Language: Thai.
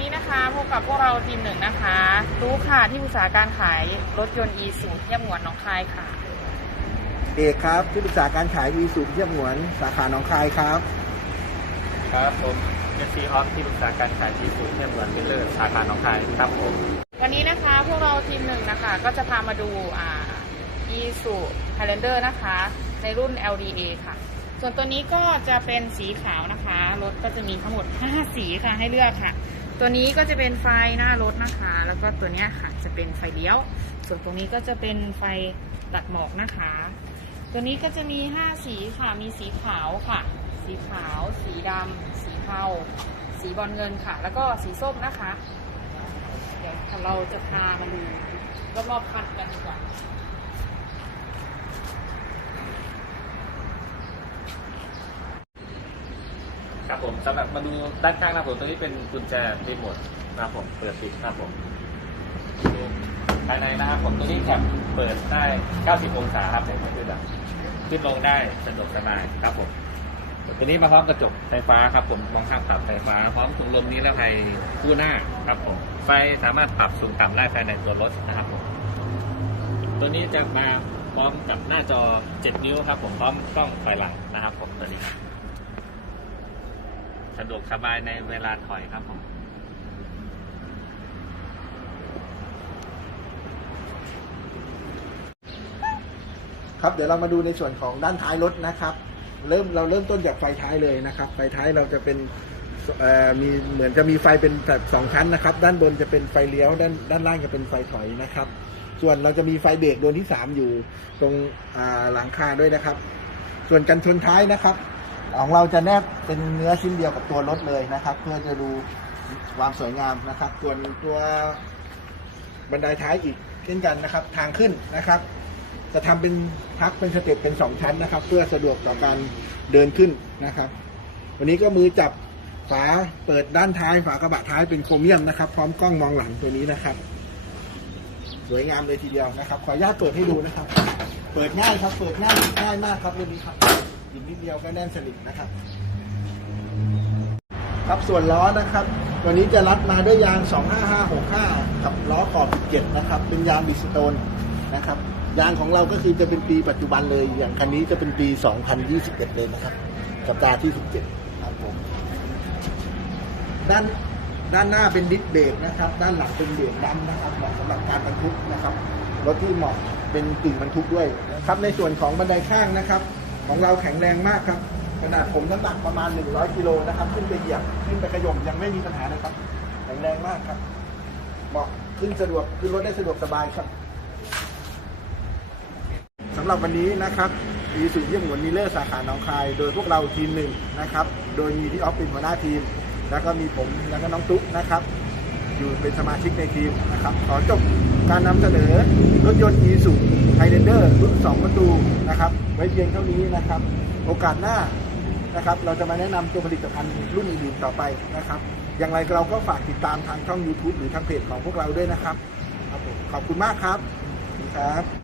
นี้นะคะพบกับพวกเราทีมหนึ่งนะคะ รู้ค่ะที่ปรึกษาการขายรถยนต์อีสูเทียบหงวนหนองคายค่ะ เอกครับที่ปรึกษาการขายวีสูเทียบหงวนสาขาหนองคายครับ ครับผมเจสซี่ออฟที่ปรึกษาการขายที่ศูนย์เทียบเหมือนเบลเลอร์สาขาหนองคายครับผมวันนี้นะคะพวกเราทีมหนึ่งนะคะ ก็จะพามาดูอ่าอีสูไฮแลนเดอร์นะคะ ในรุ่น LDA ค่ะ ส่วนตัวนี้ก็จะเป็นสีขาวนะคะ รถก็จะมีทั้งหมด 5 สีค่ะให้เลือกค่ะ ตัวนี้ก็จะเป็นไฟหน้ารถนะคะ แล้วก็ตัวนี้ค่ะจะเป็นไฟเลี้ยว ส่วนตรงนี้ก็จะเป็นไฟตัดหมอกนะคะ ตัวนี้ก็จะมี 5 สีค่ะ มีสีขาวค่ะ สีขาว สีดำ สีเทา สีบอลเงินค่ะ แล้วก็สีส้มนะคะ เดี๋ยวเราจะพามาดูรอบๆคันกันดีกว่า ครับผมสำหรับมาดูด้านข้างนะครับผมตัวนี้เป็นกุญแจรีโมทนะครับผมเปิดปิดครับผมดูภายในนะครับผมตัวนี้แคปเปิดได้ 90 องศาครับผมก็คือแบบขึ้นลงได้สะดวกสบายครับผมตัวนี้มาพร้อมกระจกไฟฟ้าครับผมมองข้างปรับไฟฟ้า พร้อมถุงลมนิรภัยคู่หน้าครับผมไฟสามารถปรับสูงต่ำได้ภายในตัวรถนะครับผมตัวนี้จะมาพร้อมกับหน้าจอ 7 นิ้วครับผมพร้อมกล้องถอยหลังนะครับผมตัวนี้ สะดวกสบายในเวลาถอยครับผมครับเดี๋ยวเรามาดูในส่วนของด้านท้ายรถนะครับ เริ่มเราเริ่มต้นจากไฟท้ายเลยนะครับ ไฟท้ายเราจะเป็นมีเหมือนจะมีไฟเป็นแบบสองชั้นนะครับ ด้านบนจะเป็นไฟเลี้ยวด้านด้านล่างจะเป็นไฟถอยนะครับ ส่วนเราจะมีไฟเบรกดวงที่สามอยู่ตรงหลังคาด้วยนะครับ ส่วนกันชนท้ายนะครับ ของเราจะแนบเป็นเนื้อชิ้นเดียวกับตัวรถเลยนะครับ เพื่อจะดูความสวยงามนะครับ ส่วนตัวบันไดท้ายอีกเช่นกันนะครับ ทางขึ้นนะครับ จะทำเป็นพักเป็นสเต็ปเป็นสองชั้นนะครับ เพื่อสะดวกต่อการเดินขึ้นนะครับ วันนี้ก็มือจับฝาเปิดด้านท้ายฝากระบะท้ายเป็นโครเมียมนะครับ พร้อมกล้องมองหลังตัวนี้นะครับ สวยงามเลยทีเดียวนะครับ ขออนุญาตเปิดให้ดูนะครับ เปิดง่ายครับ เปิดง่ายง่ายมากครับเรื่องนี้ครับ อีกนิดเดียวก็แน่นสนิทนะครับครับส่วนล้อนะครับตัวนี้จะรัดมาด้วยยาง 25565 กับล้อขอบ17นะครับ เป็นยางบิสโตนนะครับยางของเราก็คือจะเป็นปีปัจจุบันเลย อย่างคันนี้จะเป็นปี 2021 เลยนะครับ สัปดาห์ที่ 17 ครับผมด้านด้านหน้าเป็นดิสเบรกนะครับ ด้านหลังเป็นเบรกดำนะครับเหมาะสำหรับการบรรทุกนะครับรถที่เหมาะเป็นกึ่งบรรทุกด้วยครับในส่วนของบันไดข้างนะครับ ของเราแข็งแรงมากครับ ขนาดผมน้ำหนักประมาณ 100กิโลนะครับ ขึ้นไปเหยียบขึ้นไปขยมยังไม่มีปัญหาเลยครับ แข็งแรงมากครับเหมาะขึ้นสะดวกขึ้นรถได้สะดวกสบายครับสำหรับวันนี้นะครับอีสุเยี่ยมหวนมีเลอร์สาขาหนองคาย โดยพวกเราทีมหนึ่งนะครับ โดยมีพี่ออฟเป็นหัวหน้าทีม แล้วก็มีผมแล้วก็น้องตุ๊กนะครับ อยู่เป็นสมาชิกในทีมนะครับขอจบการนำเสนอรถยนต์อีสุไฮเดนเดอร์รุ่น 2 ประตูนะครับ ไว้เพียงเท่านี้นะครับ โอกาสหน้านะครับ เราจะมาแนะนำตัวผลิตภัณฑ์รุ่นอื่นๆต่อไปนะครับ อย่างไรเราก็ฝากติดตามทางช่อง YouTube หรือทางเพจของพวกเราด้วยนะครับครับผมขอบคุณมากครับครับ